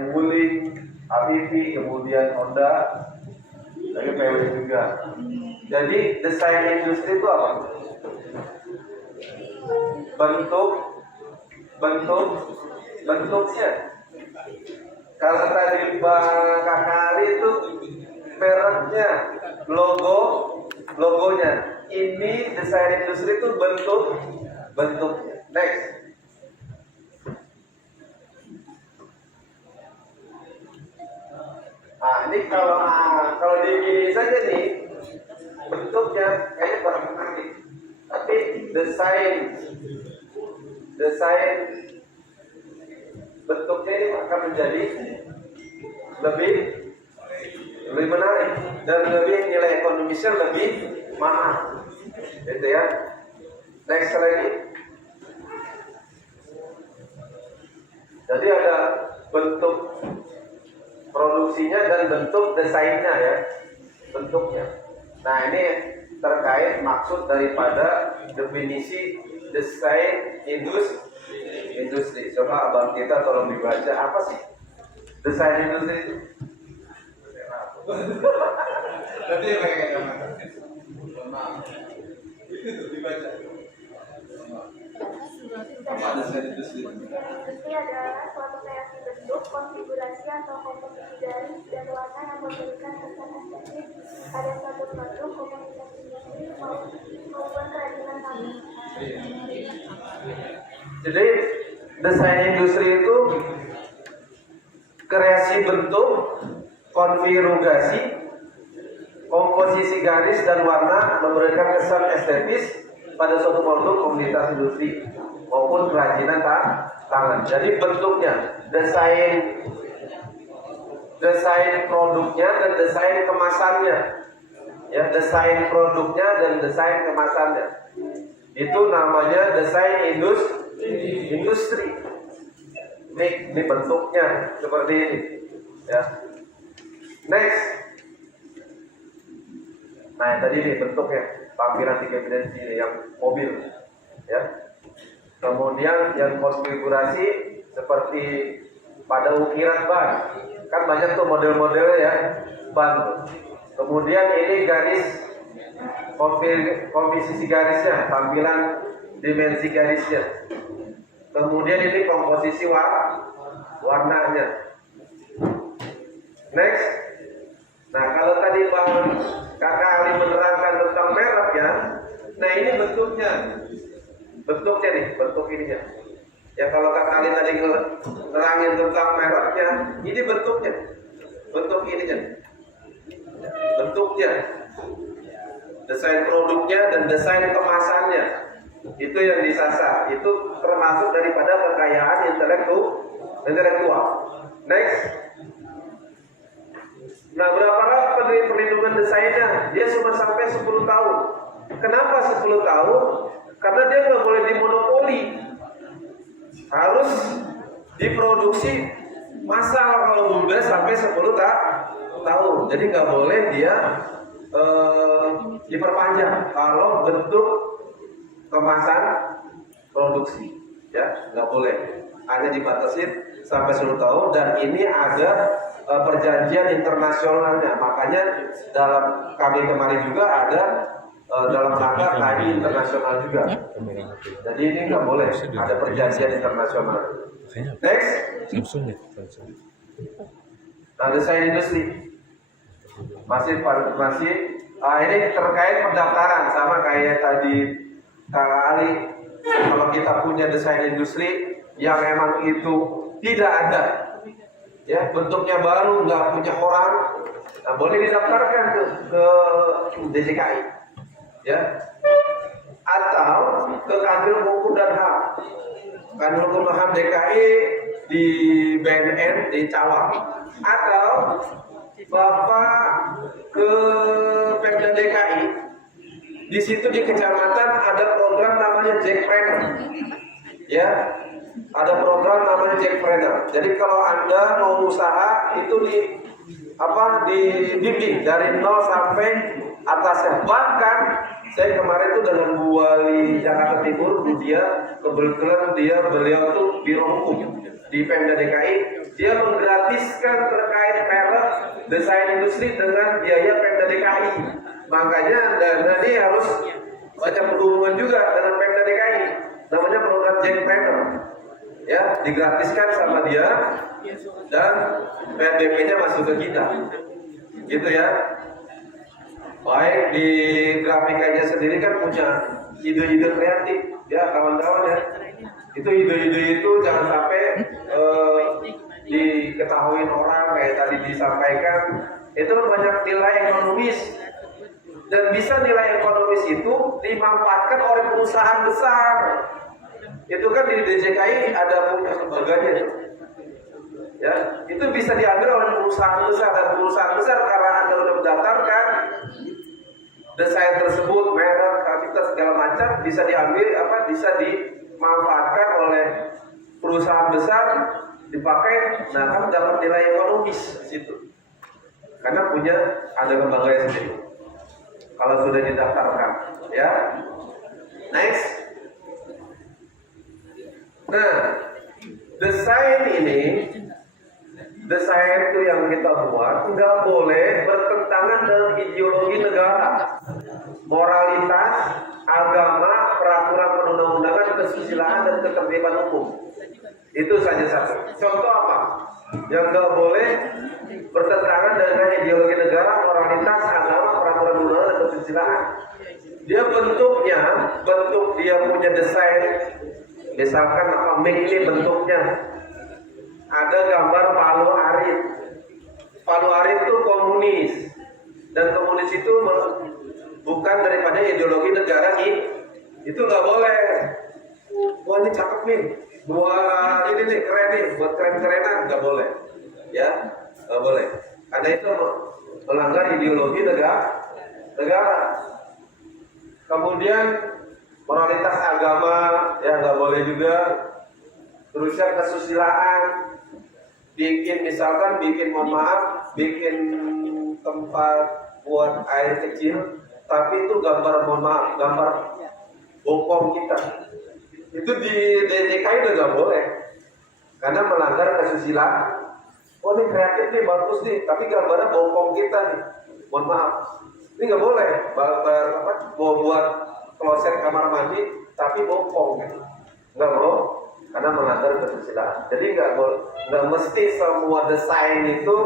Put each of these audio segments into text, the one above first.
kemudian Wuling, ABB, kemudian Honda, lagi PW juga. Jadi desain industri itu apa? Bentuknya. Kalau tadi Bang Kakali itu mereknya, logonya. Ini desain industri itu bentuknya. Next. Ini kalau digini saja nih bentuknya kayaknya kurang menarik. Tapi desain bentuknya ini akan menjadi lebih menarik dan lebih nilai ekonomisnya lebih mahal. Gitu ya. Next lagi. Jadi ada bentuk produksinya dan bentuk desainnya ya, bentuknya. Nah ini terkait maksud daripada definisi desain industri. Coba abang kita tolong dibaca apa sih desain industri itu? Nanti ya kayak itu dibaca. Apa desain industri? Industri adalah suatu kreasi bentuk, konfigurasi atau komposisi garis dan warna yang memberikan kesan estetik pada suatu produk, komunitas industri maupun kerajinan tangan. Jadi desain industri itu kreasi bentuk, konfigurasi, komposisi garis dan warna memberikan kesan estetis pada suatu produk, komunitas industri maupun kerajinan tangan. Jadi bentuknya, desain produknya dan desain kemasannya, ya, desain produknya dan desain kemasannya. Itu namanya desain industri. Ini bentuknya seperti ini, ya. Next. Nah, tadi ini bentuknya, tampilan 3 dimensi yang mobil, ya. Kemudian yang konfigurasi seperti pada ukiran ban, kan banyak tuh model-modelnya ya, ban. Kemudian ini garis, komposisi garisnya, tampilan dimensi garisnya. Kemudian ini komposisi warnanya. Next. Nah kalau tadi Bang Kakak Ali menerangkan tentang merek ya, nah ini bentuknya nih, bentuk ininya. Ya kalau Kakak Ali tadi nerangin tentang mereknya, ini bentuknya, bentuk ininya, bentuknya, desain produknya dan desain kemasannya, itu yang disasar, itu termasuk daripada kekayaan intelektual. Next. Nah berapa lama perlindungan desainnya? Dia cuma sampai 10 tahun. Kenapa 10 tahun? Karena dia nggak boleh dimonopoli, harus diproduksi massal kalau udah sampai 10 tahun. Jadi nggak boleh dia diperpanjang kalau bentuk kemasan produksi, ya nggak boleh. Hanya dibatasi sampai 10 tahun dan ini ada perjanjian internasionalnya. Makanya dalam kami kemarin juga ada dalam rangka KI internasional juga. Jadi ini nggak boleh, ada perjanjian internasional. Next. Nah, desain industri masih ini terkait pendaftaran sama kayak tadi Kak Ali. Kalau kita punya desain industri yang emang itu tidak ada, ya bentuknya baru, nggak punya orang, nah, boleh didaftarkan ke DJKI, ya, atau ke Kanwil Hukum dan HAM, Kanwil Hukum dan HAM DKI di BNN di Cawang, atau Bapak ke Pemda DKI. Di situ di kecamatan ada program namanya Jackpreneur, ya. Ada program namanya Jackpreneur. Jadi kalau Anda mau usaha itu dibimbing dari 0 sampai atasnya. Bahkan saya kemarin itu dengan Bu Wali Jakarta Timur, dia kebetulan beliau tuh biro hukum. di Pemda DKI, dia menggratiskan terkait merek desain industri dengan biaya Pemda DKI. Makanya dana ini harus baca berhubungan juga dengan Pemda DKI. Namanya program Jackpreneur. Ya, digratiskan sama dia dan PNBP-nya masuk ke kita. Gitu ya. Baik di grafikanya sendiri kan punya ide-ide kreatif ya kawan-kawan ya. Itu ide-ide itu jangan sampai diketahui orang kayak tadi disampaikan. Itu banyak nilai ekonomis dan bisa nilai ekonomis itu dimanfaatkan oleh perusahaan besar. Itu kan di DJKI ada punya lembaganya. Ya, itu bisa diambil oleh perusahaan besar dan perusahaan besar karena Anda sudah mendaftarkan desain tersebut, merek, kualitas segala macam bisa diambil bisa dimanfaatkan oleh perusahaan besar dipakai, nah kan dapat nilai ekonomis di situ. Karena punya ada lembaganya sendiri. Kalau sudah didaftarkan, ya. Next. Nah, desain itu yang kita buat nggak boleh bertentangan dengan ideologi negara, moralitas, agama, peraturan perundang-undangan, kesusilaan dan ketertiban umum. Itu saja satu. Contoh apa? Yang nggak boleh bertentangan dengan ideologi negara, moralitas, agama, peraturan perundang-undangan dan kesusilaan. Dia bentuk dia punya desain. Misalkan mic ini bentuknya ada gambar Palu Arit. Palu Arit itu komunis dan komunis itu bukan daripada ideologi negara ini. Itu nggak boleh. Wah ini cakep nih, buat ini nih keren nih, buat keren-kerenan nggak boleh. Ya nggak boleh. Karena itu melanggar ideologi negara. Kemudian moralitas agama ya nggak boleh juga. Terus yang kesusilaan, bikin tempat buat air kecil, tapi itu gambar bokong kita. Itu di DJKI udah nggak boleh, karena melanggar kesusilaan. Oh ini kreatif nih, bagus nih, tapi gambarnya bokong kita nih. Mohon maaf, ini nggak boleh. Mau buat kloset kamar mandi, tapi bokong, nggak mau. Karena melanggar kesusilaan. Jadi nggak mesti semua desain itu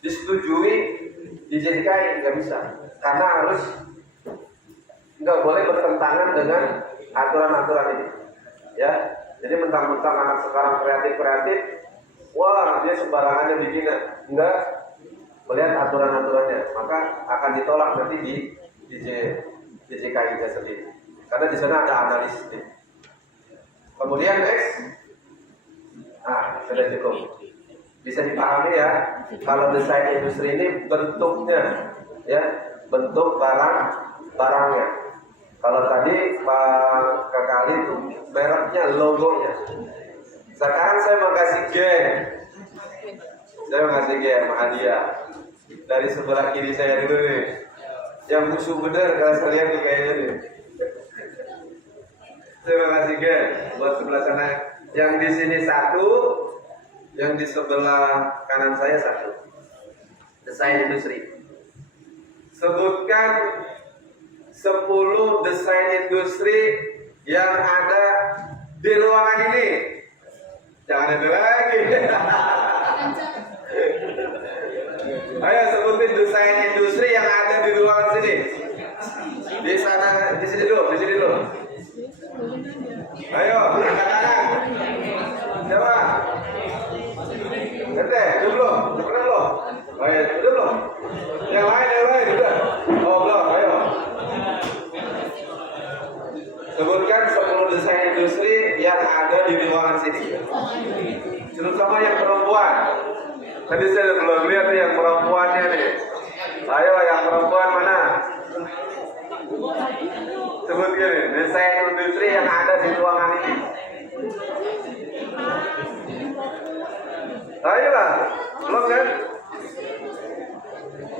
disetujui di DJKI, nggak bisa. Karena harus nggak boleh bertentangan dengan aturan-aturan ini. Ya, jadi mentang-mentang anak sekarang kreatif, wah dia sembarangannya bikin, nggak melihat aturan-aturannya, maka akan ditolak nanti di DJKI-nya sendiri. Karena di sana ada analisisnya. Kemudian next, sudah cukup. Bisa dipahami ya, kalau desain industri ini bentuknya, ya bentuk barangnya. Kalau tadi Pak Kakali itu mereknya, logonya. Sekarang saya mau kasih gen, hadiah dari sebelah kiri saya dulu nih. Yang musuh bener kalau saya lihat nih kayaknya nih. Terima kasih gen buat sebelah sana. Yang di sini satu, yang di sebelah kanan saya satu. Desain industri. Sebutkan 10 desain industri yang ada di ruangan ini. Jangan ada lagi. Ayo sebutin desain industri yang ada di ruangan sini. Di sana, di sini dulu. Ayo, angkat tangan. Coba. Belum. Ayo, belum. Yang lain udah. Oh, belum. Ayo. Sebutkan 10 desain industri yang ada di ruangan sini. Terutama yang perempuan. Tadi saya belum lihat nih yang perempuannya nih. Ayo, yang perempuan mana? Sebut gini, desain industri yang ada di ruangan ini. Ayolah, belum kan?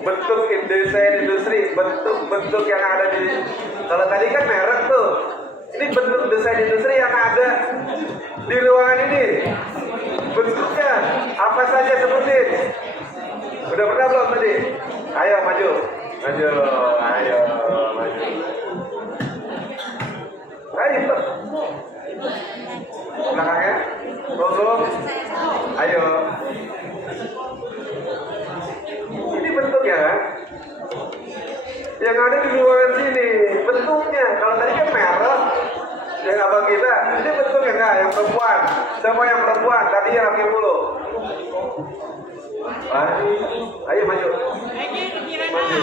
Bentuk desain industri, bentuk yang ada di. Kalau tadi kan merek tuh. Ini bentuk desain industri yang ada di ruangan ini. Bentuknya apa saja sebutin. Udah pernah belum tadi? Ayo maju. Maju. Ayo maju. Ayo. Belakangnya. Tolong. Ayo. Ini bentuknya kan? Yang ada di ruangan sini bentuknya. Kalau tadi kan merah. Yang abang kita, ini bentuknya enggak? Yang perempuan. Semua yang perempuan. Tadi yang laki mulu. Ayo maju. Maju.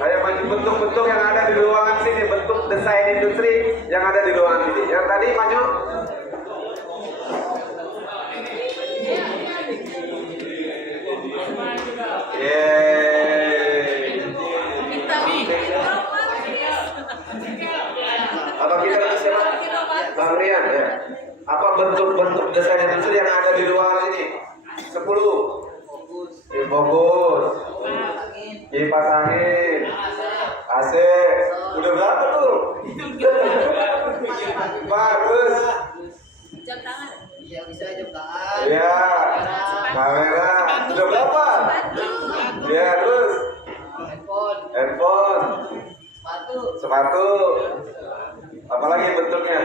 Ayo maju bentuk-bentuk yang ada di ruangan sini. Bentuk desain industri yang ada di ruangan sini. Yang tadi maju. Yeay. Apa kita siapa? Bang Rian ya. Apa bentuk-bentuk desain industri yang ada di ruangan ini? 10. Fokus. Kipas angin. AC. Udah berapa tuh? Bagus. Jam tangan. Iya bisa jam tangan. Iya. Kamera. Udah berapa? Iya terus. Handphone. Sepatu. Apalagi bentuknya?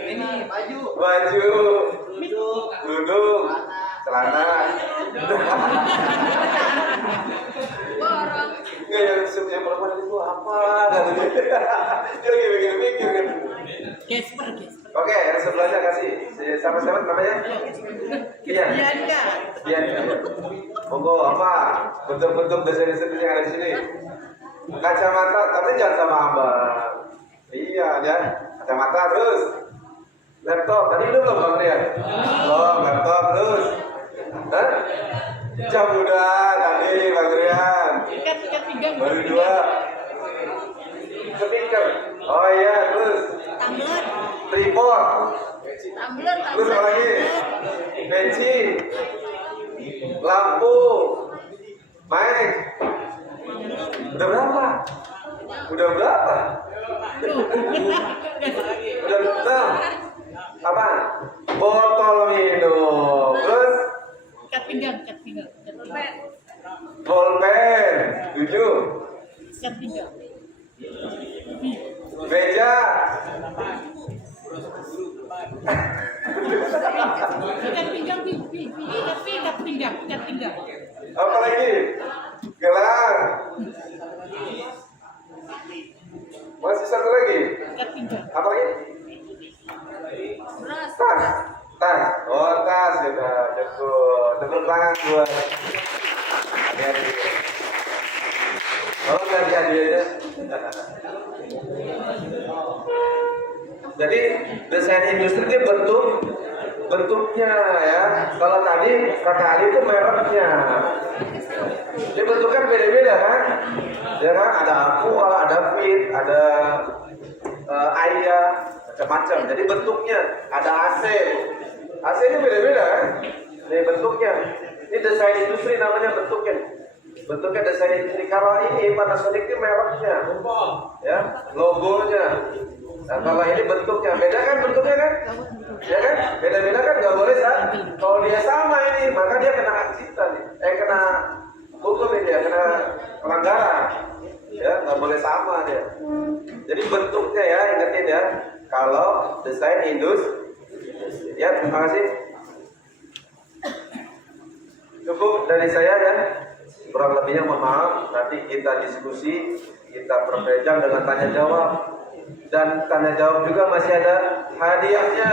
Ini baju. Baju. Duduk. Celana. Borong. Enggak yang yang perempuan itu apa? Dia lagi mikir-mikir kan. Gesper. Oke, yang sebelahnya kasih. Sama-sama namanya? Ian. Ian. Monggo apa? Bentuk-bentuk desain-desain yang ada di sini. Kacamata, tapi jangan sama abang. Iya, ya. Kacamata terus. Laptop, tadi belum Bang Rian? Belum, laptop terus. Hah? Jam udah tadi Bang Rian. Ikat pinggang. Baru 2. Speaker. Oh iya, terus. Tumbler. Tripod. Terus apa lagi? Peci. Lampu. Mic. Udah berapa? Udah berapa? Udah enam. Apa? Botol minum. Terus Ikat pinggang. pulpen. 7. Ikat pinggang. Meja. Ikat pinggang. Apa lagi? Gelang. Masih satu lagi. Ikat pinggang. Apa lagi? Beras. Tas. Oh, tas kita cukup. Tepuk tangan buat adik-adik. Oh, ganti aja. Jadi desain industri ini bentuknya ya. Kalau tadi kata Ali itu mereknya. Ini bentuknya beda-beda kan? Ya kan? Ada aku, ada fit, ada ayah, macam-macam. Jadi bentuknya ada AC. AC ini beda-beda kan? Ini bentuknya. Ini desain industri namanya bentuknya. Bentuknya desain industri. Kalau ini Panasonic ini mereknya, ya, logonya. Nah, kalau ini bentuknya beda kan bentuknya kan? Ya kan? Beda-beda kan nggak boleh kan? Kalau dia sama ini, maka dia kena hak cipta nih. Kena hukum ini ya, kena pelanggaran. Ya, nggak boleh sama dia. Jadi bentuknya ya, ingetin ya. Kalau desain industri, ya terima kasih. Cukup dari saya dan kurang lebihnya mohon maaf. Nanti kita diskusi, kita perpanjang dengan tanya jawab. Dan tanya jawab juga masih ada hadiahnya.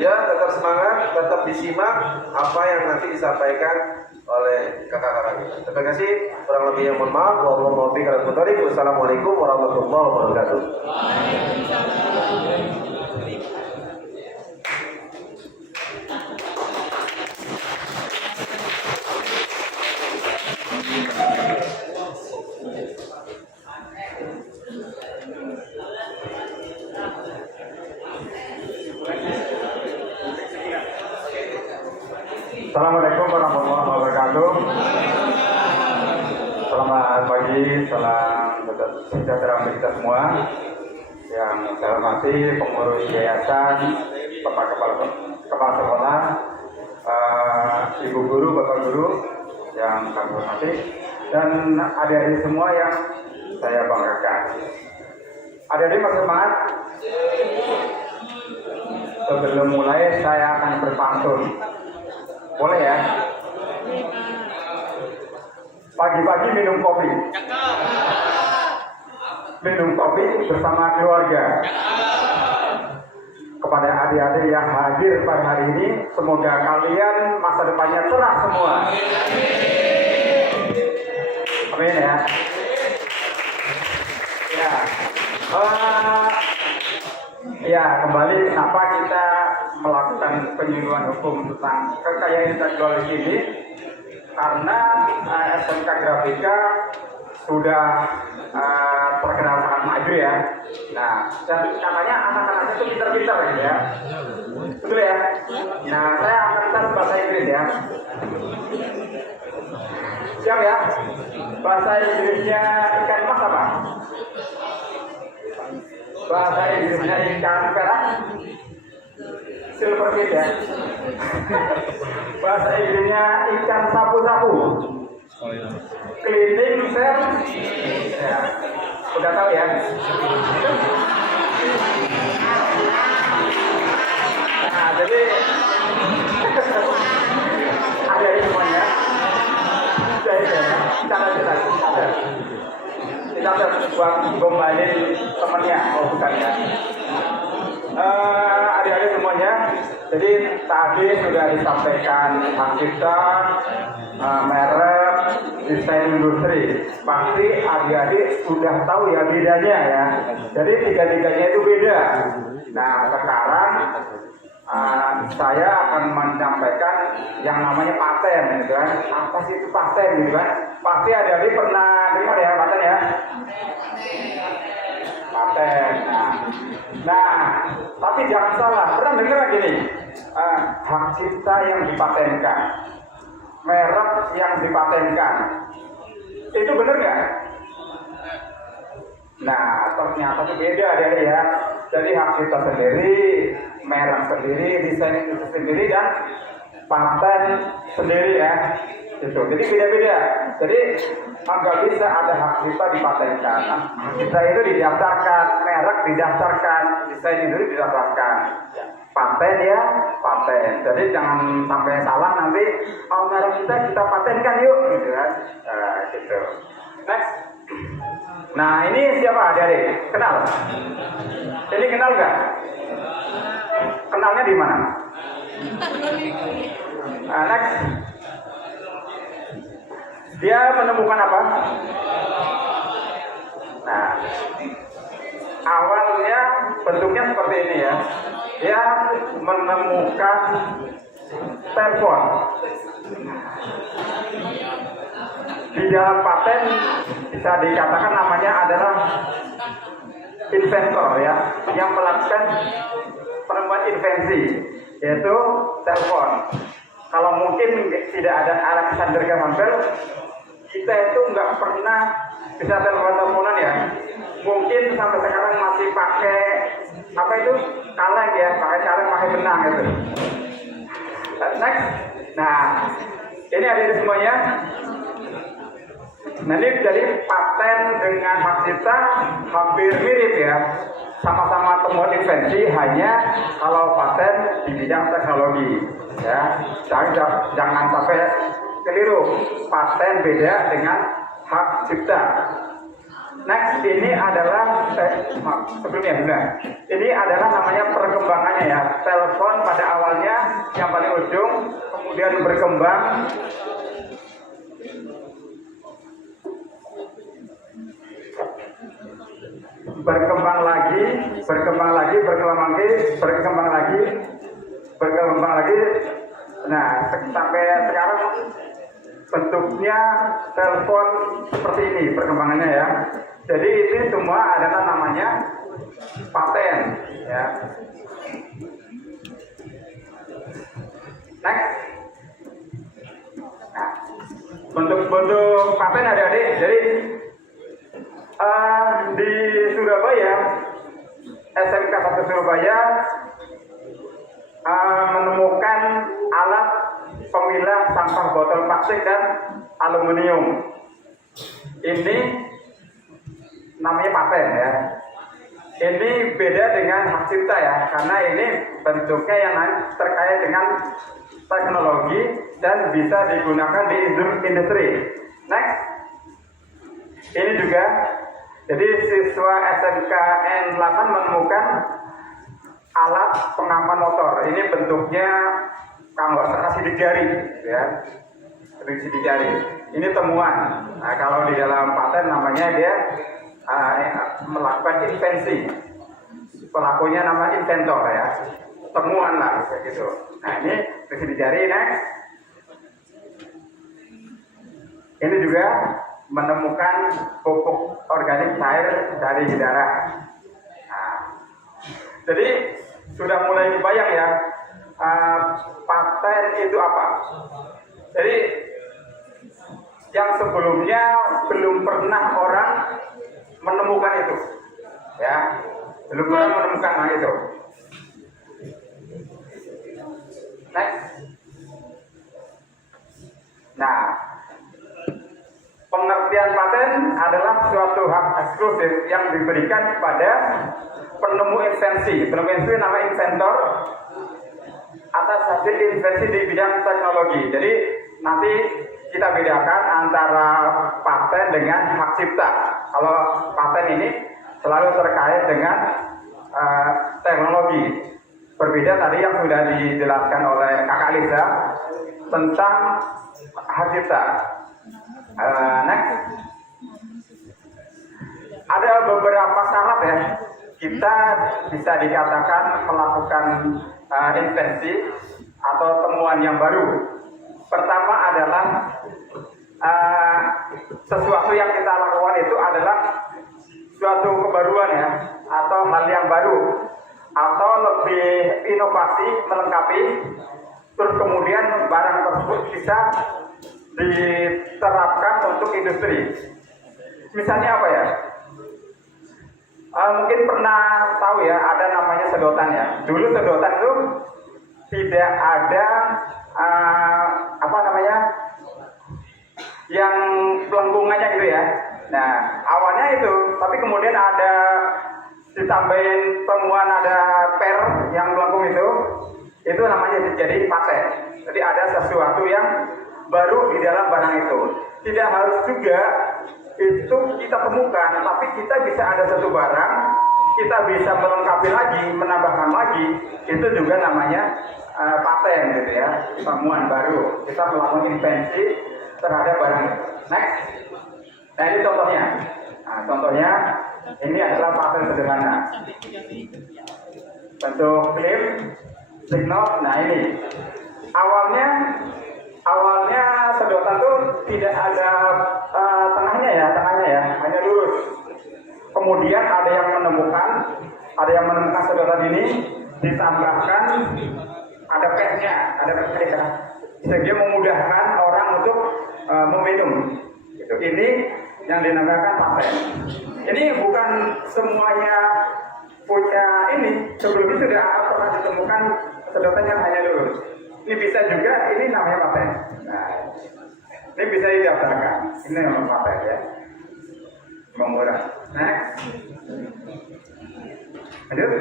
Ya, tetap semangat, tetap disimak apa yang nanti disampaikan oleh kakak-kakak kita. Terima kasih. Kurang lebihnya mohon maaf. Wassalamualaikum warahmatullahi wabarakatuh. Assalamualaikum warahmatullahi wabarakatuh. Selamat pagi, salam sejahtera untuk kita semua. Yang saya hormati pengurus yayasan Bapak Kepala Sekolah, Ibu Guru, Bapak Guru yang kami hormati, dan adik-adik semua yang saya banggakan. Adik-adik masih semangat? Sebelum mulai saya akan berpantun. Boleh ya? Pagi-pagi minum kopi. Minum kopi bersama keluarga. Kepada adik-adik yang hadir pada hari ini, semoga kalian masa depannya cerah semua. Amin ya. Ya, kembali kenapa kita melakukan penyuluhan hukum tentang kekayaan intelektual di sini? Karena SMK Grafika sudah terkenal sangat maju ya. Nah, dan katanya anak-anaknya itu pintar-pintar gitu ya. Betul ya? Nah, saya akan tes bahasa Inggris ya. Siap ya? Bahasa Inggrisnya ikan mas apa? Bahasa Inggrisnya ikan perak? Silverfish ya? Bahasa Inggrisnya ikan sapu-sapu? Cleaning service? Ya, udah tahu ya? Nah, jadi ada ini semuanya. Jadi cara kita buat gombalin temennya, oh bukan ya. Adik-adik semuanya, jadi tadi sudah disampaikan hak cipta, merek, desain industri. Pasti adik-adik sudah tahu ya bedanya ya. Jadi tiga-tiganya itu beda. Nah sekarang saya akan menyampaikan yang namanya paten, gitu kan? Apa sih itu paten, gitu kan? Pasti adik-adik pernah dengar ya paten ya? Paten. Nah, tapi jangan salah. Pernah dengar gini? Hak cipta yang dipatenkan, merek yang dipatenkan, itu benar nggak? Nah, ternyata itu beda dari ya. Jadi hak cipta sendiri, merek sendiri, desain itu sendiri, dan paten sendiri ya. Gitu. Jadi beda-beda. Jadi nggak bisa ada hak cipta dipatenkan. Hak cipta itu didaftarkan, merek didaftarkan, desain itu didaftarkan. Paten ya, paten. Jadi jangan sampai salah nanti, oh merek kita patenkan yuk, gitu kan? Gitu. Next. Nah ini siapa adik-adik? Kenal? Ini kenal nggak? Kenalnya di mana? Next. Dia menemukan apa? Nah, awalnya bentuknya seperti ini ya. Dia menemukan telepon. Di dalam paten bisa dikatakan namanya adalah inventor ya, yang melakukan penemuan invensi, yaitu telepon. Kalau mungkin tidak ada Alexander Graham Bell, kita itu nggak pernah bisa telepon-teleponan ya. Mungkin sampai sekarang masih pakai apa itu kaleng ya, pakai kaleng, pakai benang gitu. Next. Nah, ini ada di semuanya. Nah ini jadi paten dengan hak cipta hampir mirip ya, sama-sama temuan invensi, hanya kalau paten di bidang teknologi ya. Jangan sampai keliru, paten beda dengan hak cipta. Next, ini adalah sebelumnya benar. Ini adalah namanya perkembangannya ya. Telepon pada awalnya yang paling ujung, kemudian berkembang. Berkembang lagi. Nah, sampai sekarang bentuknya telepon seperti ini perkembangannya ya. Jadi ini semua adalah namanya paten ya. Next. Nah, bentuk-bentuk paten adik-adik. Jadi di Surabaya, SMK 1 Surabaya menemukan alat pemilah sampah botol plastik dan aluminium. Ini namanya paten ya. Ini beda dengan hak cipta ya, karena ini bentuknya yang terkait dengan teknologi dan bisa digunakan di industri. Next, ini juga, jadi siswa SMKN 8 menemukan alat pengaman motor. Ini bentuknya kalau nggak salah sidik jari, ya, sidik jari. Ini temuan. Nah, kalau di dalam paten namanya dia melakukan invensi. Pelakunya namanya inventor ya. Temuan lah kayak gitu. Nah ini sidik jari. Next. Ini juga menemukan pupuk organik cair dari darah. Nah, jadi sudah mulai kebayang ya, paten itu apa. Jadi yang sebelumnya belum pernah orang menemukan itu, ya, belum pernah menemukan hal itu. Next. Nah, pengertian paten adalah suatu hak eksklusif yang diberikan kepada penemu invensi. Penemu invensi nama inventor atas hasil invensi di bidang teknologi. Jadi nanti kita bedakan antara paten dengan hak cipta. Kalau paten ini selalu terkait dengan teknologi. Berbeda tadi yang sudah dijelaskan oleh Kakak Lisa tentang hak cipta. Next, ada beberapa syarat ya. Kita bisa dikatakan melakukan invensi atau temuan yang baru. Pertama adalah sesuatu yang kita lakukan itu adalah suatu kebaruan ya, atau hal yang baru, atau lebih inovasi, melengkapi, terus kemudian barang tersebut bisa diterapkan untuk industri. Misalnya apa ya? Mungkin pernah tahu ya, ada namanya sedotan ya. Dulu sedotan itu tidak ada apa namanya, yang pelengkungannya gitu ya. Nah awalnya itu, tapi kemudian ada ditambahin temuan ada per yang melengkung itu namanya jadi paten. Jadi ada sesuatu yang baru di dalam barang itu. Tidak harus juga itu kita temukan, tapi kita bisa ada satu barang, kita bisa melengkapi lagi, menambahkan lagi, itu juga namanya paten gitu ya, temuan baru. Kita melakukan invensi terhadap barang itu. Next. Nah ini contohnya. Nah, contohnya ini adalah paten sederhana. Bentuk klip, signal. Nah ini awalnya sedotan itu tidak ada tengahnya ya, hanya lurus. Kemudian ada yang menemukan sedotan ini ditambahkan ada petnya, sehingga memudahkan orang untuk meminum. Gitu. Ini yang dinamakan paten. Ini bukan semuanya punya ini. Sebelumnya sudah pernah ditemukan sedotan yang hanya lurus. Ini bisa juga, ini namanya paten. Nah, ini bisa didaftarkan. Ini namanya paten ya. Murah. Next. Lanjut.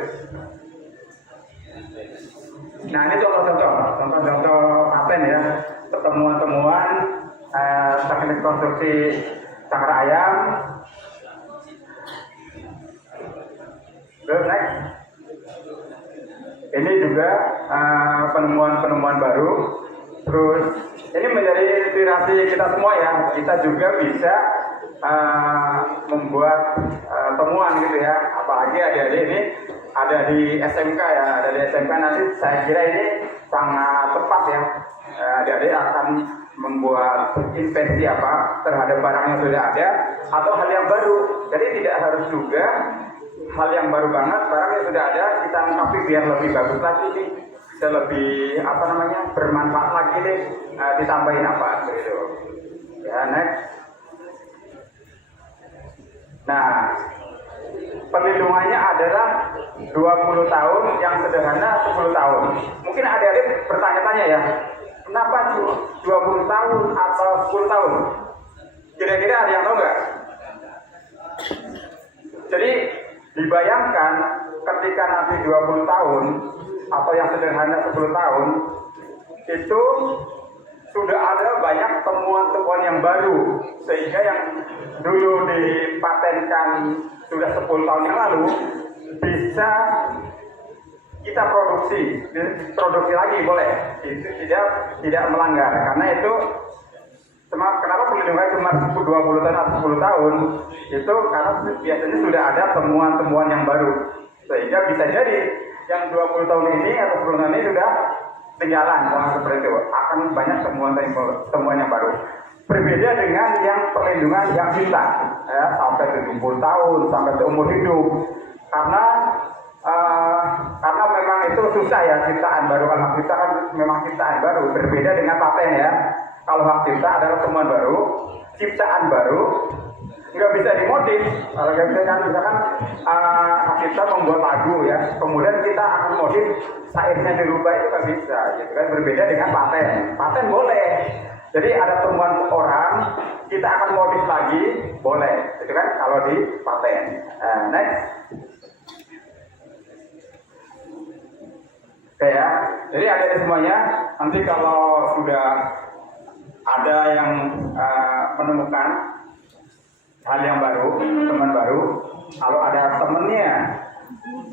Nah ini contoh paten ya, temuan teknik konstruksi cakra ayam. Terus next, ini juga penemuan baru. Terus ini menjadi inspirasi kita semua ya. Kita juga bisa membuat temuan gitu ya. Apalagi adik-adik ini ada di SMK ya, ada di SMK nanti saya kira ini sangat tepat ya. Adik-adik akan membuat invensi apa terhadap barang yang sudah ada atau hal yang baru. Jadi tidak harus juga hal yang baru banget, barang yang sudah ada kita lengkapi biar lebih bagus lagi nih, bisa lebih apa namanya bermanfaat lagi nih, ditambahin apa gitu. Ya next. Nah perlindungannya adalah 20 tahun, yang sederhana 10 tahun. Mungkin adik-adik bertanya-tanya ya, kenapa 20 tahun atau 10 tahun? Kira-kira ada yang tahu nggak? Jadi dibayangkan ketika nanti 20 tahun atau yang sederhana 10 tahun itu sudah ada banyak temuan-temuan yang baru, sehingga yang dulu dipatenkan sudah 10 tahun yang lalu bisa kita produksi lagi boleh, itu tidak melanggar, karena itu kenapa perlindungan cuma 20 tahun atau 10 tahun itu karena biasanya sudah ada temuan-temuan yang baru, sehingga bisa jadi yang 20 tahun ini atau 10 tahun ini sudah tinggalan seperti itu, akan banyak temuan yang baru. Berbeda dengan yang perlindungan yang cipta ya, sampai 70 tahun sampai seumur hidup, karena memang itu susah ya ciptaan baru. Kalau hak cipta kan memang ciptaan baru, berbeda dengan paten ya. Kalau hak cipta adalah temuan baru, ciptaan baru, nggak bisa dimodif. Kalau misalkan hak cipta membuat lagu ya, kemudian kita akan modif sairnya dirubah, itu nggak bisa, gitu kan. Berbeda dengan paten. Paten boleh. Jadi ada temuan orang, kita akan modif lagi, boleh, gitu kan? Kalau di paten. Next. Oke ya. Jadi ada semuanya. Nanti kalau sudah ada yang menemukan hal yang baru, teman baru, kalau ada temennya,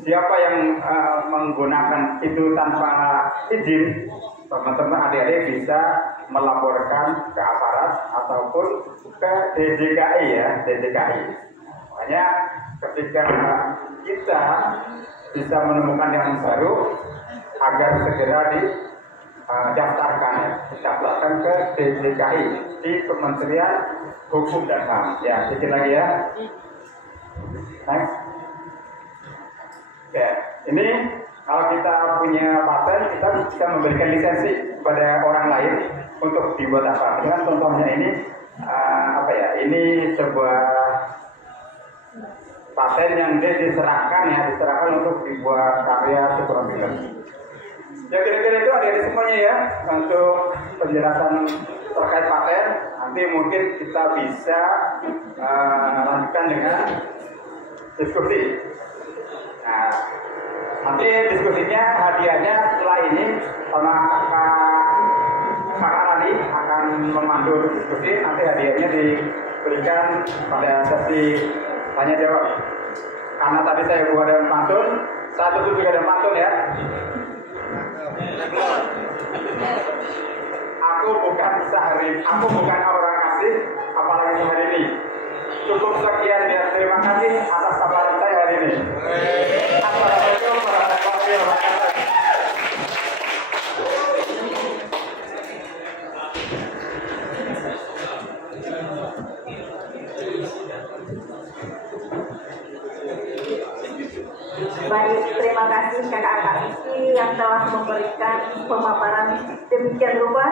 siapa yang menggunakan itu tanpa izin, teman-teman adik-adik bisa melaporkan ke aparat ataupun ke DJKI ya, DJKI. Makanya ketika kita bisa menemukan yang baru, agar segera didaftarkan ke DJKI di Kementerian Hukum dan HAM. Ya, sedikit lagi ya. Next. Ya, ini kalau kita punya paten, kita bisa memberikan lisensi kepada orang lain untuk dibuat apa. Dengan contohnya ini Ini sebuah paten yang diserahkan untuk dibuat karya sebuah film. Ya kira-kira itu ada di semuanya ya untuk penjelasan terkait paten. Nanti mungkin kita bisa lanjutkan dengan diskusi. Nah, nanti diskusinya hadiahnya setelah ini sama Kak Arani akan memandu diskusi. Nanti hadiahnya diberikan pada sesi tanya jawab. Karena tadi saya buat ada pantun, saya tutup juga ada pantun ya. Aku bukan orang kasih, apalagi hari ini. Cukup sekian ya, terima kasih atas tawaran saya hari ini. Assalamualaikum warahmatullahi wabarakatuh. Baik, terima kasih kakak-kakak Rizky yang telah memberikan pemaparan demikian rupa.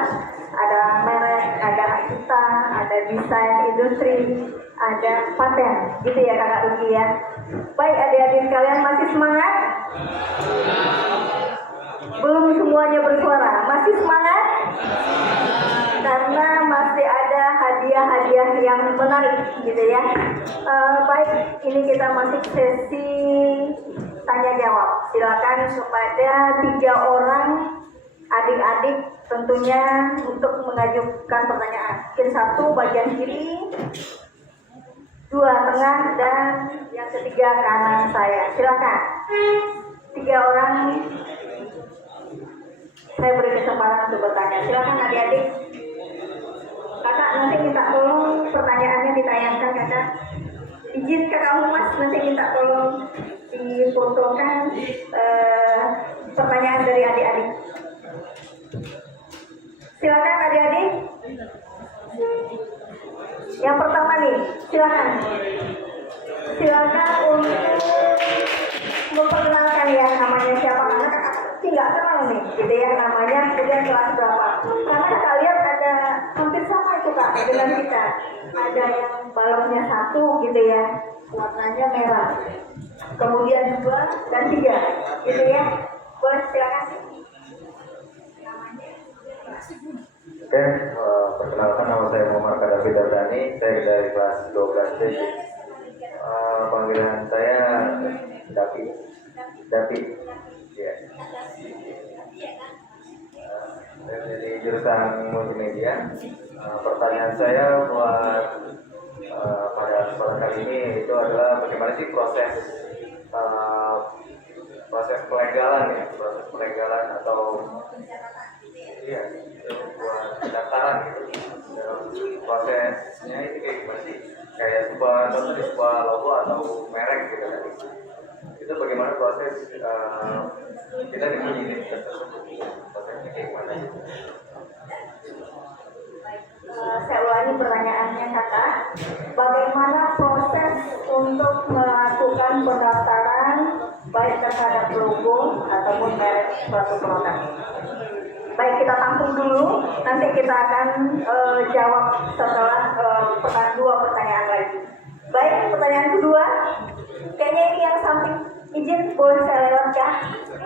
Ada merek, ada hak cipta, ada desain industri, ada paten, gitu ya kakak Rizky ya. Baik adik-adik sekalian, masih semangat? Belum semuanya bersuara, masih semangat? Karena masih ada hadiah-hadiah yang menarik gitu ya. Baik, ini kita masuk sesi tanya jawab. Silakan kepada 3 orang adik-adik tentunya untuk mengajukan pertanyaan. Mungkin 1 bagian kiri, 2 tengah, dan yang ketiga kanan saya. Silakan 3 orang. Saya beri kesempatan untuk bertanya. Silakan adik-adik. Kakak nanti minta tolong pertanyaannya ditayangkan kakak. Izin kakak Humas nanti minta tolong difotokan pertanyaan dari adik-adik. Silakan adik-adik. Yang pertama nih, silakan. Silakan untuk memperkenalkan ya namanya siapa, karena kakak nggak kenal nih, gitu ya namanya, kemudian kelas berapa. Karena kakak lihat ada hampir sama itu kak dengan kita. Ada yang balonnya 1 gitu ya, warnanya merah. kemudian 2 dan 3, gitu ya. Boleh silakan. Oke, perkenalkan nama saya Muhammad Kadafi Dardani, saya dari kelas 12 D. Panggilan saya Dapi. Ya. Saya dari jurusan multimedia. Pertanyaan saya buat pada kesempatan kali ini itu adalah bagaimana sih proses pelegalan atau iya buat pendaftaran gitu. Dalam prosesnya itu kayak gimana sih? Kayak sebuah logo atau merek gitu tadi. Itu bagaimana proses kita dipuji tersebut? Prosesnya kayak gimana? Saya ulangi pertanyaannya kakak. Bagaimana proses untuk melakukan pendaftaran baik terhadap logo ataupun merek suatu produk? Baik, kita tampung dulu. Nanti kita akan jawab setelah dua pertanyaan lagi. Baik, pertanyaan kedua. Kayaknya ini yang samping, izin boleh saya lewatkan?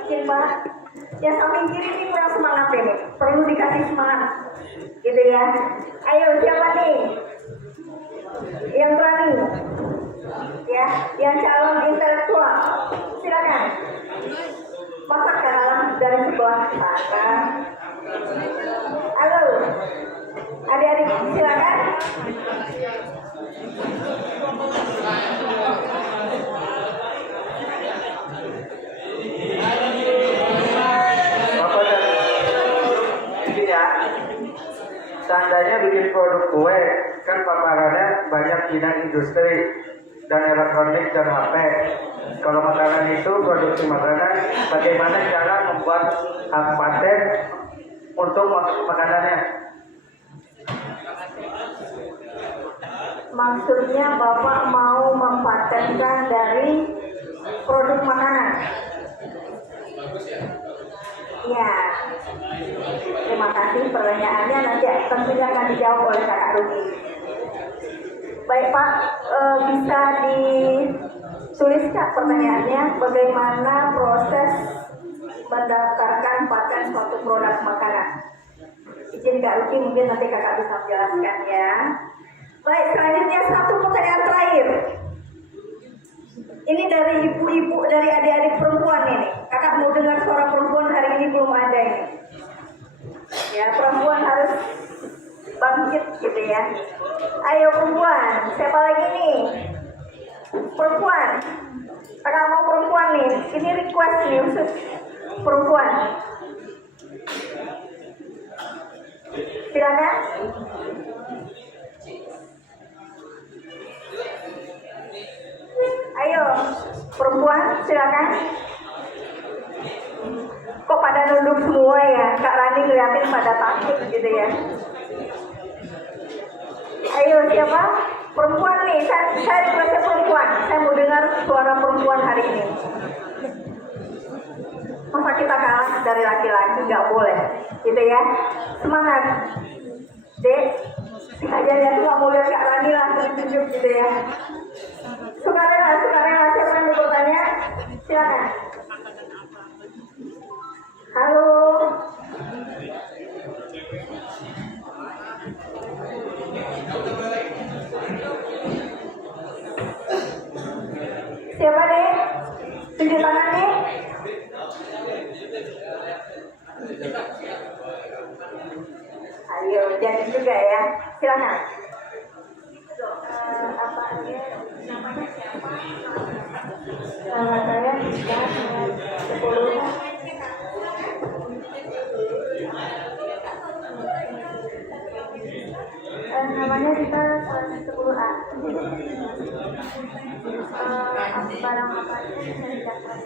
Izin Pak. Yang samping kiri ini kurang semangat ini. Perlu dikasih semangat. Gitu ya. Ayo, siapa nih? Yang berani? Ya, yang calon intelektual. Silakan. Masak kalah dari sebelah sana. Halo, adik-adik silakan. Bapak dan ini ya, seandainya bikin produk kue, kan paparannya banyak bidang industri dan elektronik dan HP. Kalau makanan itu produksi makanan, bagaimana cara membuat hak paten untuk makanannya? Maksudnya Bapak mau mempatenkan dari produk makanan? Ya. Terima kasih pertanyaannya, nanti tentunya akan dijawab oleh Kakak Rugi. Baik Pak, bisa dituliskan pertanyaannya, bagaimana proses mendaftarkan paten suatu produk makanan? Izin Kak Rugi, mungkin nanti Kakak bisa menjelaskan ya. Baik, selanjutnya satu pertanyaan terakhir. Ini dari ibu-ibu, dari adik-adik perempuan ini. Kakak mau dengar suara perempuan hari ini belum ada ini. Ya, perempuan harus bangkit gitu ya. Ayo perempuan, siapa lagi nih? Perempuan. Kakak mau perempuan nih. Ini request nih khusus perempuan. Silakan. Ayo, perempuan silakan. Kok pada nunduk semua ya? Kak Rani ngeliatin pada takut gitu ya. Ayo siapa? Perempuan nih, saya request perempuan. Saya mau dengar suara perempuan hari ini. Masa kita kalah dari laki-laki? Nggak boleh, gitu ya. Semangat, Dek. Aja ya, nggak mau lihat Kak Rani lah tunjuk gitu ya. Sukarela, siapa yang mau bertanya? Silakan. Halo. Siapa deh? Tunjuk tangan nih. Ayo, jangan juga ya. Silakan. Apa dia? Namanya siapa? Nama saya Dika, 10. Namanya Dika 10A. Barang apa aja bisa didaftar?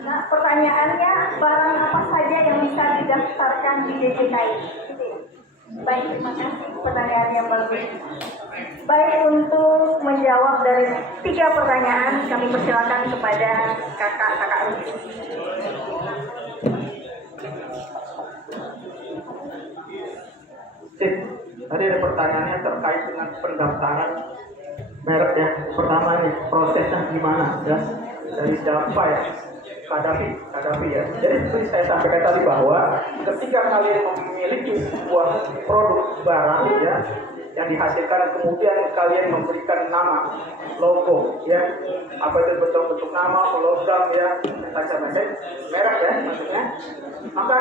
Nah, pertanyaannya barang apa saja yang bisa didaftarkan di DJKI? Baik, terima kasih pertanyaan yang bagus. Baik, untuk menjawab dari 3 pertanyaan, kami persilakan kepada kakak Rugi. Tadi ada pertanyaan pertanyaannya terkait dengan pendaftaran merek ya. Pertama ini prosesnya gimana ya? Dari siapa ya? Kadafi ya. Jadi seperti saya sampaikan tadi bahwa ketika kalian memiliki sebuah produk barang ya yang dihasilkan, kemudian kalian memberikan nama, logo ya, apa itu bentuk nama, logam ya, macam-macam merek ya maksudnya. Maka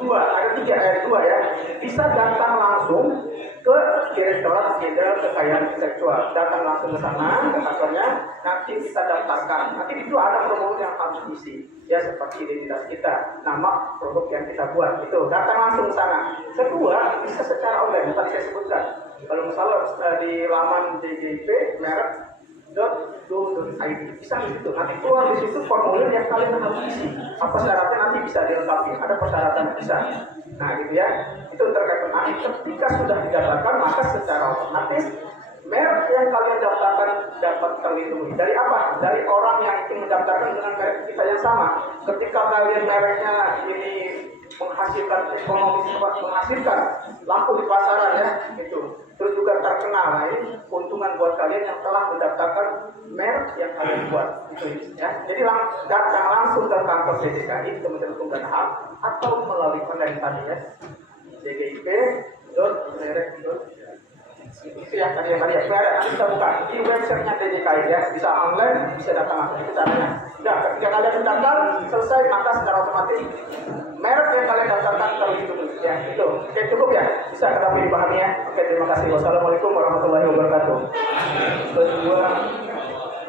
ada dua ya, bisa datang langsung ke Direktorat Jenderal Kekayaan Intelektual, datang langsung ke sana ke kantornya, nanti kita daftarkan. Nanti itu ada formulir yang harus diisi, ya seperti identitas kita, nama produk yang kita buat, itu datang langsung ke sana. Kedua, bisa secara online, tadi saya sebutkan. Kalau misalnya di laman DGIP merek.go.id bisa di situ. Nanti keluar di situ formulir yang kalian harus isi. Apa syaratnya nanti bisa dilengkapi. Ada persyaratan bisa. Nah gitu ya. Itu terkait dengan ketika sudah didaftarkan maka secara otomatis merek yang kalian daftarkan dapat terlindungi. Dari apa? Dari orang yang ingin mendaftarkan dengan merek kita yang sama. Ketika kalian mereknya ini menghasilkan ekonomi, menghasilkan lampu di pasaran ya, itu. Terus juga terkenal, nah ini keuntungan buat kalian yang telah mendaftarkan merek yang kalian buat, itu ya. Jadi datang langsung ke kantor DJKI, Kementerian Hukum dan HAM, atau melalui online tadi ya, dgip.merek. Itu ya tadi ya, nanti kita buka di websitenya DJKI ya, bisa online, bisa datang langsung, itu caranya. Nah, ketika kalian mendaftar selesai, maka secara otomatis merek yang kalian daftarkan terlindungi ya, itu. Oke, cukup ya, bisa kita dipahami ya. Oke, terima kasih. Wassalamualaikum warahmatullahi wabarakatuh. Kedua,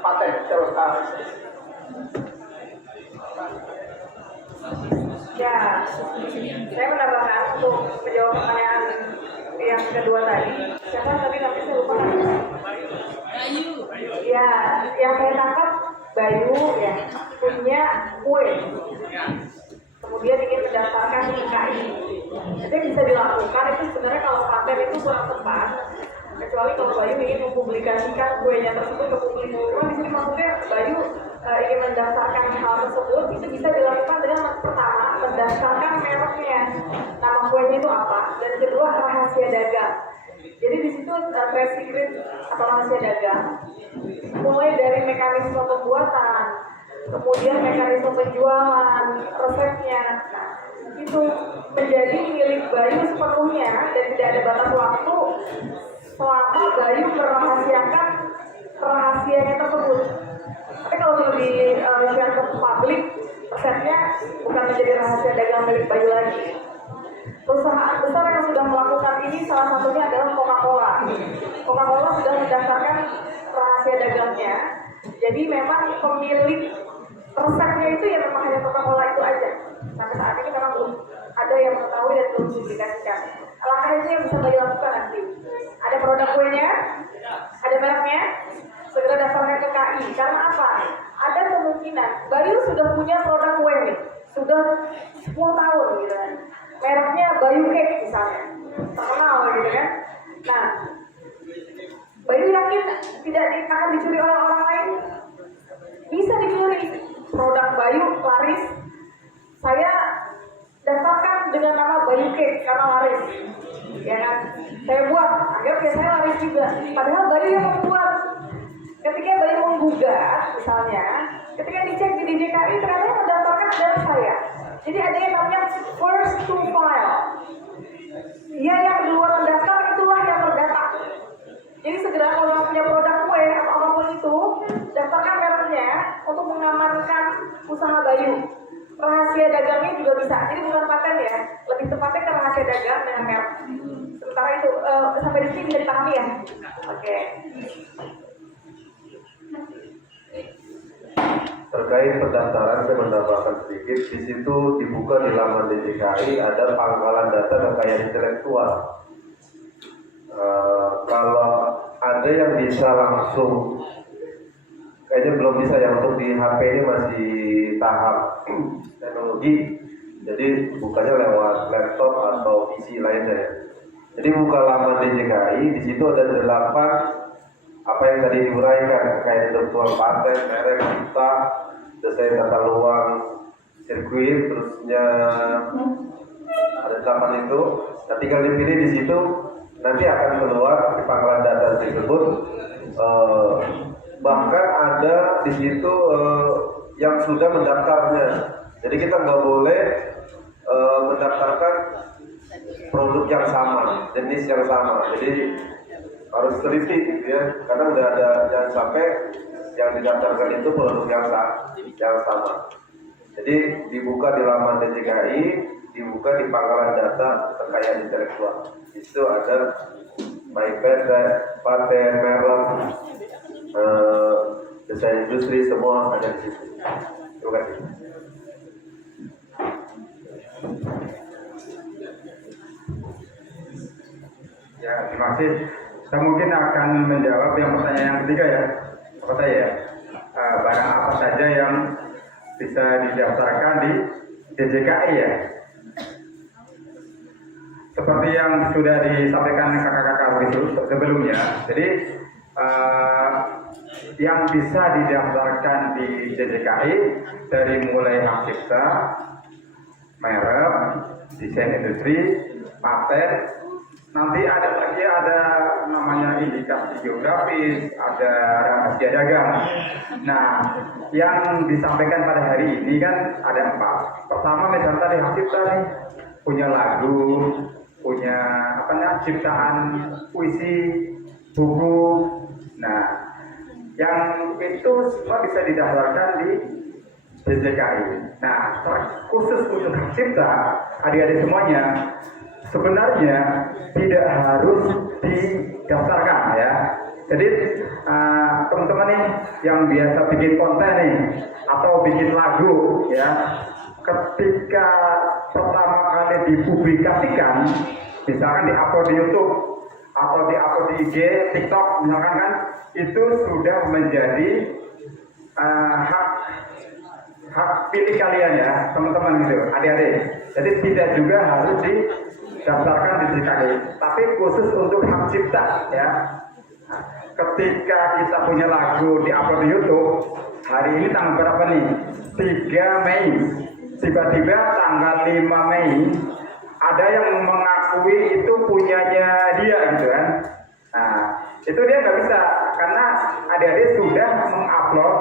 paten terus Ya, saya menambahkan untuk menjawab pertanyaan yang kedua tadi. Siapa tadi nanti saya lupa. Bayu. Ya, yang saya tangkap Bayu ya punya kue. Kemudian ingin mendaftarkan di IKI. Itu bisa dilakukan. Itu sebenarnya kalau paten itu kurang tepat. Kecuali kalau Bayu ingin mempublikasikan kuenya tersebut ke publik. Cuma di sini maksudnya Bayu ingin mendaftarkan hal tersebut, itu bisa dilakukan dengan pertama mendaftarkan mereknya, nama kuenya itu apa, dan kedua rahasia dagang. Jadi di situ trade secret atau rahasia dagang, mulai dari mekanisme pembuatan, kemudian mekanisme penjualan, resepnya, itu menjadi milik Bayu sepenuhnya dan tidak ada batas waktu selama Bayu merahasiakan rahasianya tersebut. Tapi kalau di-share ke publik, resepnya bukan menjadi rahasia dagang milik Bayu lagi. Perusahaan besar yang sudah melakukan ini salah satunya adalah Coca-Cola. Coca-Cola sudah mendaftarkan rahasia dagangnya. Jadi memang pemilik resepnya itu ya memang hanya Coca-Cola itu aja. Sampai saat ini memang belum ada yang mengetahui dan belum dipublikasikan. Langkah itu yang bisa Bayu lakukan nanti. Ada produk kuenya, ada mereknya, segera daftarkan ke KI. Karena apa? Ada kemungkinan Bayu sudah punya produk kue nih, sudah 10 tahun gitu kan. Mereknya Bayu Cake misalnya, terkenal gitu kan. Nah, Bayu yakin tidak akan dicuri oleh orang lain? Bisa dicuri. Produk Bayu laris, saya daftarkan dengan nama Bayu Cake karena laris, ya kan? Saya buat, akhirnya saya laris juga. Padahal Bayu yang membuat. Ketika Bayu menggugat, misalnya, ketika dicek di DJKI ternyata yang mendaftarkan adalah saya. Jadi ada yang namanya first to file. Dia yang duluan mendaftar, itulah yang terdata. Jadi segera kalau punya produk kue atau apapun itu, daftarkan mereknya untuk mengamankan usaha Bayu. Rahasia dagangnya juga bisa. Jadi bukan paten ya, lebih tepatnya ke rahasia dagang dengan merek. Sementara itu sampai di sini bisa dipahami ya. Oke. Terkait pendaftaran, saya menambahkan sedikit. Di situ dibuka di laman DJKI ada pangkalan data kekayaan intelektual. Kalau ada yang bisa langsung, kayaknya belum bisa ya, untuk di HP ini masih tahap teknologi. Jadi bukanya lewat laptop atau PC lainnya ya. Jadi buka laman DJKI, di situ ada 8 apa yang tadi diuraikan terkait virtual paten, merek, kita, desain tata ruang, sirkuit, terusnya ada 8 itu. Nah, tinggal dipilih di situ nanti akan keluar di pangkalan data tersebut. Bahkan ada di situ yang sudah mendaftarnya. Jadi kita nggak boleh mendaftarkan produk yang sama, jenis yang sama. Jadi harus teliti gitu ya, karena udah ada, jangan sampai yang didaftarkan itu produk yang sama. Jadi dibuka di laman DJKI, dibuka di pangkalan data kekayaan intelektual. Itu ada baik paten, merek, desain industri, semua ada di situ. Terima kasih. Ya, terima kasih. Saya mungkin akan menjawab yang pertanyaan yang ketiga ya. Apa saya ya? Barang apa saja yang bisa didaftarkan di DJKI ya? Seperti yang sudah disampaikan kakak-kakak itu sebelumnya. Jadi yang bisa didaftarkan di DJKI dari mulai hak cipta, merek, desain industri, paten. Nanti ada namanya indikasi geografis, ada rahasia dagang. Nah, yang disampaikan pada hari ini kan ada 4. Pertama misalnya tadi hak cipta nih, punya lagu, punya ciptaan puisi, buku. Nah, yang itu semua bisa didaftarkan di DJKI. Nah, khusus untuk hak cipta, adik-adik semuanya, sebenarnya tidak harus didaftarkan ya. Jadi teman-teman nih yang biasa bikin konten nih atau bikin lagu ya, ketika pertama kali dipublikasikan, misalkan di-upload di YouTube atau di-upload di IG, TikTok misalkan kan, itu sudah menjadi hak pilih kalian ya teman-teman gitu, adik-adik. Jadi tidak juga harus didaftarkan di DJKI, tapi khusus untuk hak cipta ya. Ketika kita punya lagu di-upload di YouTube, hari ini tanggal berapa nih? 3 Mei. Tiba-tiba tanggal 5 Mei ada yang mengakui itu punyanya dia gitu kan. Nah, itu dia nggak bisa karena adik-adik sudah mengupload,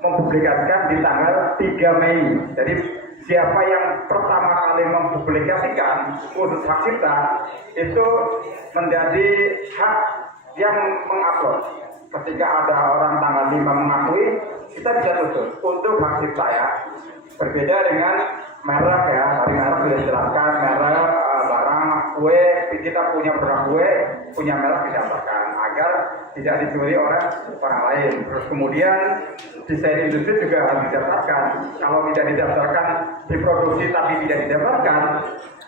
mempublikasikan di tanggal 3 Mei. Jadi siapa yang pertama kali mempublikasikan khusus hak cipta itu menjadi hak yang mengupload. Ketika ada orang tanggal 5 mengakui, kita bisa tutup untuk hak cipta ya. Berbeda dengan merek ya, tadi merek sudah dijelaskan, merek barang kue, kita punya produk kue, punya merek didaftarkan agar tidak dicuri oleh orang lain. Terus kemudian desain industri juga harus didaftarkan. Kalau tidak didaftarkan, diproduksi tapi tidak didaftarkan,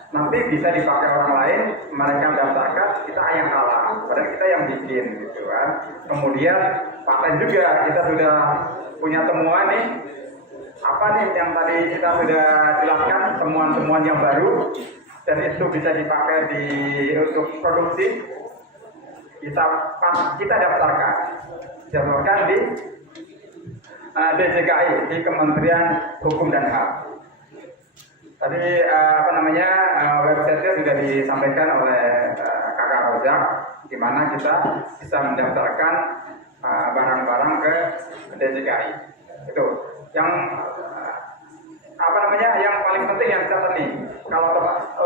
nanti bisa dipakai orang lain, mereka mendaftarkan, kita yang kalah, padahal kita yang bikin gitu kan. Kemudian paten juga, kita sudah punya temuan nih, apa nih yang tadi kita sudah jelaskan, temuan-temuan yang baru, dan itu bisa dipakai untuk produksi, kita daftarkan di DJKI, di Kementerian Hukum dan HAM. Tadi website-nya sudah disampaikan oleh kakak Rozak, di mana kita bisa mendaftarkan barang-barang ke DJKI. Itu yang yang paling penting yang catat nih. Kalau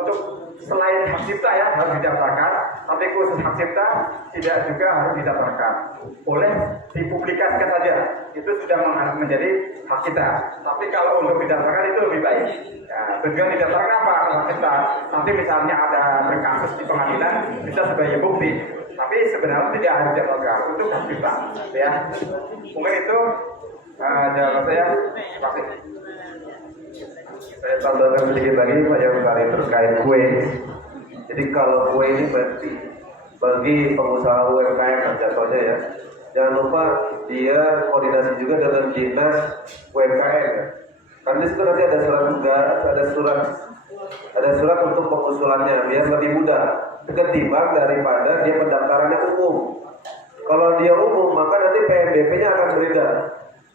untuk selain hak cipta ya harus didaftarkan, tapi khusus hak cipta tidak juga harus didaftarkan. Boleh dipublikasikan saja, itu sudah menjadi hak kita. Tapi kalau untuk didaftarkan itu lebih baik. Ya, tujuan didaftarkan apa? Hak cipta. Nanti misalnya ada berkasus di pengadilan bisa sebagai bukti. Tapi sebenarnya tidak harus didaftarkan untuk hak cipta. Ya, mungkin itu jawaban saya. Terima kasih. Saya tambahkan sedikit lagi Pak yang tadi terkait kue. Jadi kalau kue ini berarti bagi pengusaha UMKM jatuhnya ya, jangan lupa dia koordinasi juga dengan dinas UMKM ya. Karena di situ nanti ada surat untuk pengusulannya biar lebih mudah ketimbang daripada dia pendaftarannya umum. Kalau dia umum maka nanti PNBP-nya akan berbeda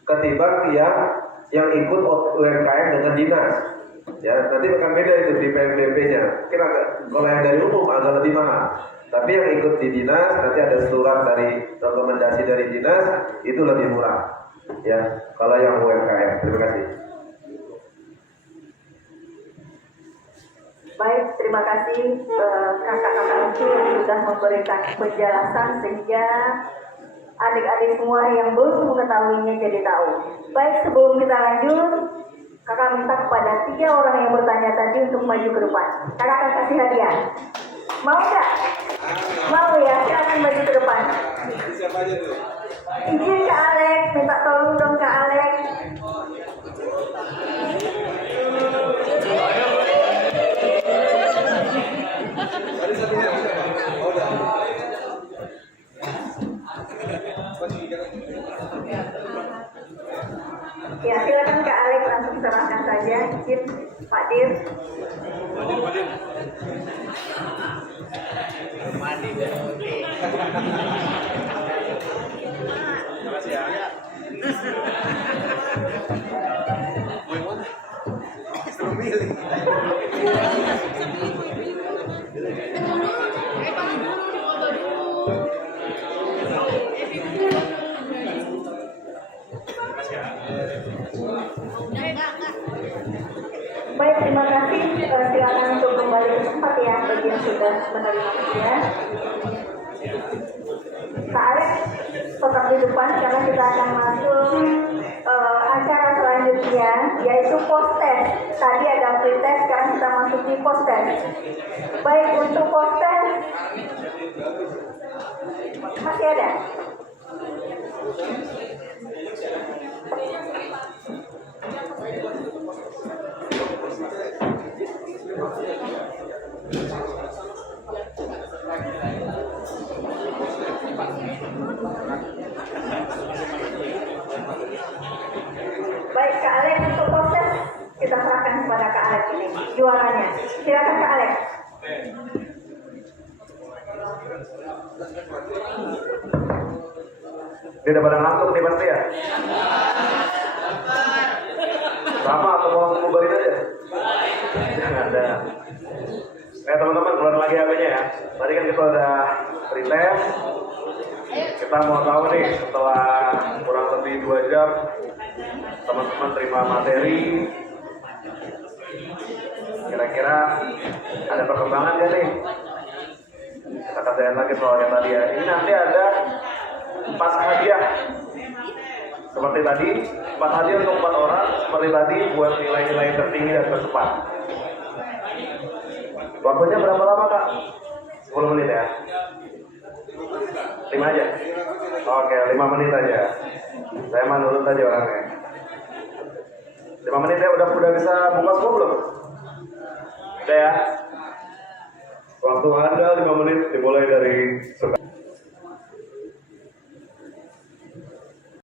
ketimbang yang ikut UMKM dengan dinas. Ya, nanti akan beda itu di PNBP-nya. Kalau yang dari umum agak lebih mahal. Tapi yang ikut di dinas nanti ada surat dari rekomendasi dari dinas itu lebih murah. Ya, kalau yang UMKM. Terima kasih. Baik, terima kasih kakak-kakak itu yang sudah memberikan penjelasan sehingga adik-adik semua yang belum mengetahuinya jadi tahu. Baik, sebelum kita lanjut, kakak minta kepada 3 orang yang bertanya tadi untuk maju ke depan. Kakak akan kasih hadiah. Mau nggak? Mau ya, silakan maju ke depan. Siapa aja tuh? Izin Kak Alex, minta tolong dong Kak Alex. Ya, silakan Kak Alex langsung serahkan saja. Izin Pak Dir. Baik, terima kasih. Silakan untuk kembali ke tempat ya bagi yang sudah menerima hadiah. Kak Alex tetap di depan karena kita akan masuk acara selanjutnya yaitu post test. Tadi ada pre test, sekarang kita masuk di post test. Baik, untuk post test masih ada. Baik, Kak Alex untuk proses kita serahkan kepada Kak Alex ini juaranya. Silakan Kak Alex. Ini udah pada ngantuk nih pasti ya? Sama atau mau ngubarin aja? Jangan ada. Teman-teman keluar lagi HP-nya ya. Tadi kan kita udah pretest. Kita mau tahu nih setelah kurang lebih 2 jam teman-teman terima materi. Kira-kira ada perkembangan gak nih? Kita katain lagi soalnya tadi ya. Ini nanti ada 4 hadiah. Seperti tadi, 4 hadiah untuk 4 orang. Seperti tadi buat nilai-nilai tertinggi dan tercepat. Waktunya berapa lama Kak? 10 menit ya? 5 aja? Oke, 5 menit aja. Saya mah nurut aja orangnya. 5 menit ya, udah bisa buka semua belum? Udah ya? Waktu Anda 5 menit